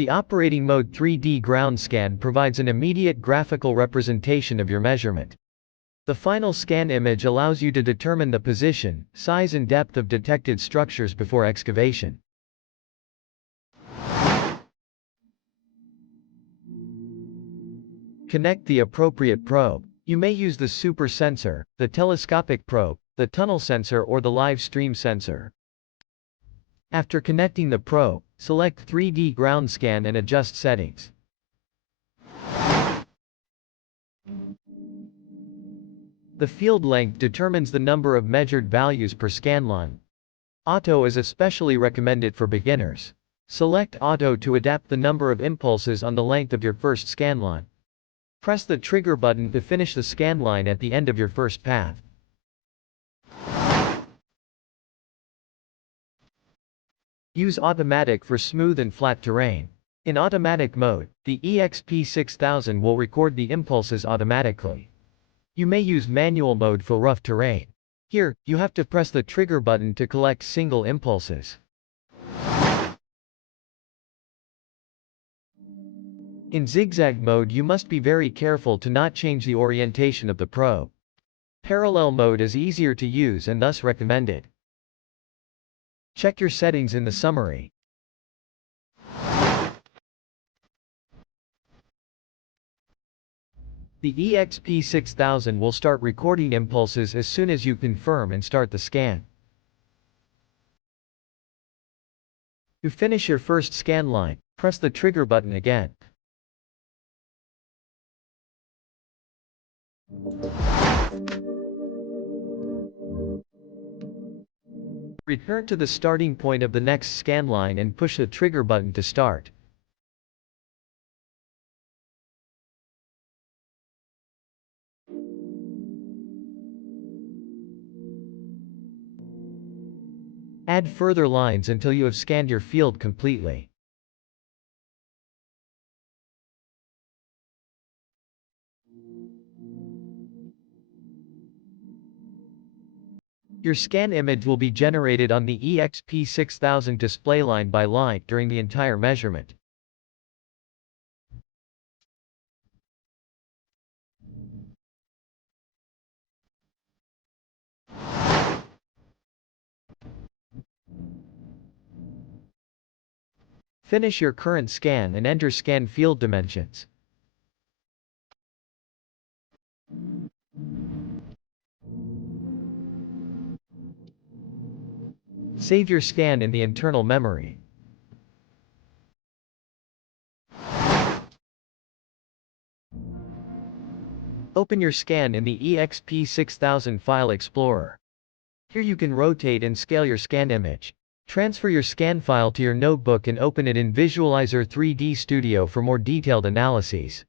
The operating mode 3D ground scan provides an immediate graphical representation of your measurement. The final scan image allows you to determine the position, size and depth of detected structures before excavation. Connect the appropriate probe. You may use the super sensor, the telescopic probe, the tunnel sensor or the live stream sensor. After connecting the probe, select 3D ground scan and adjust settings. The field length determines the number of measured values per scan line. Auto is especially recommended for beginners. Select Auto to adapt the number of impulses on the length of your first scan line. Press the trigger button to finish the scan line at the end of your first path. Use Automatic for smooth and flat terrain. In automatic mode, the eXp 6000 will record the impulses automatically. You may use manual mode for rough terrain. Here, you have to press the trigger button to collect single impulses. In zigzag mode you must be very careful to not change the orientation of the probe. Parallel mode is easier to use and thus recommended. Check your settings in the summary. The eXp 6000 will start recording impulses as soon as you confirm and start the scan. To finish your first scan line, press the trigger button again. Return to the starting point of the next scan line and push the trigger button to start. Add further lines until you have scanned your field completely. Your scan image will be generated on the eXp 6000 display line by line during the entire measurement. Finish your current scan and enter scan field dimensions. Save your scan in the internal memory. Open your scan in the eXp 6000 File Explorer. Here you can rotate and scale your scan image. Transfer your scan file to your notebook and open it in Visualizer 3D Studio for more detailed analyses.